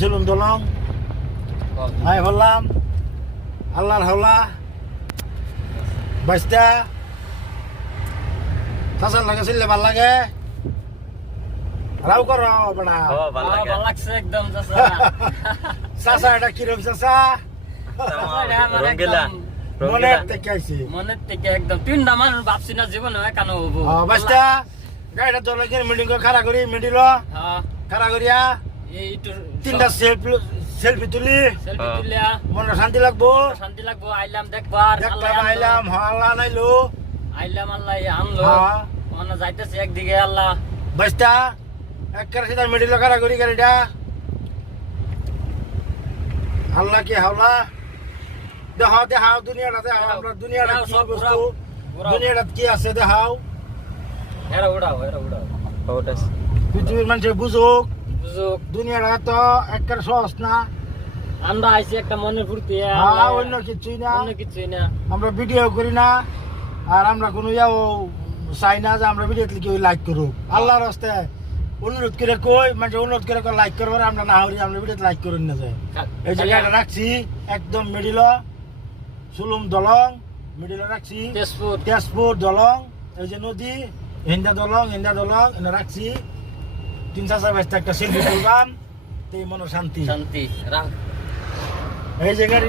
চলুন দলং আমি বললাম আল্লাহর হাওলা বাইস্তা চাচার লাগে চললে ভাল লাগে রাও কর বেড়া ভালো লাগছে একদম চাচা এটা কিরম চাচা রঙ্গিলা মনের থেকে আইছি মনের থেকে একদম তিনটা মানুষ ভাবছি না জীবনে একানো হবো বাইস্তা গাড়িটা দলে গিয়ে মিটিং করে খাড়া করি মিডিল খাড়া করিয়া তিনটা সেলফি তুলি সেলফি তুলিয়া মনে শান্তি লাগবো শান্তি লাগবো আইলাম দেখবার আইলাম আল্লাহ নাইলো আইলাম আল্লাহ আনলো মনে যাইতেছে একদিকে আল্লাহ বাইস্তা একবার সেটা মিডিল খাড়া করি গাড়িটা আল্লাহ কি হাওলা দেখাও দেখাও দুনিয়াটা দেখাও আমরা দুনিয়াটা কি বস্তু দুনিয়াটা কি আছে দেখাও এরা উড়াও পৃথিবীর মানুষের বুঝুক বুঝুক দুনিয়াটা তো একবার সহজ না আমরা আইছি একটা মনে ফুর্তি অন্য কিছুই না অন্য কিছুই না আমরা ভিডিও করি না আর আমরা কোনো চাই না যে আমরা ভিডিও কেউ লাইক করুক আল্লাহর রাস্তায় অনুরোধ করে কই মানে অনুরোধ করে লাইক করবো আমরা না হরি আমরা ভিডিও লাইক করুন না যায় এই জায়গাটা রাখছি একদম মিডিল সুলুম দলং মিডিল রাখছি তেজপুর দলং এই যে নদী হিন্দা দলং এনে রাখছি 3-4 বাইস্তা একটা সেলফি তুলবাম এই মনে শান্তি শান্তি এই জায়গায়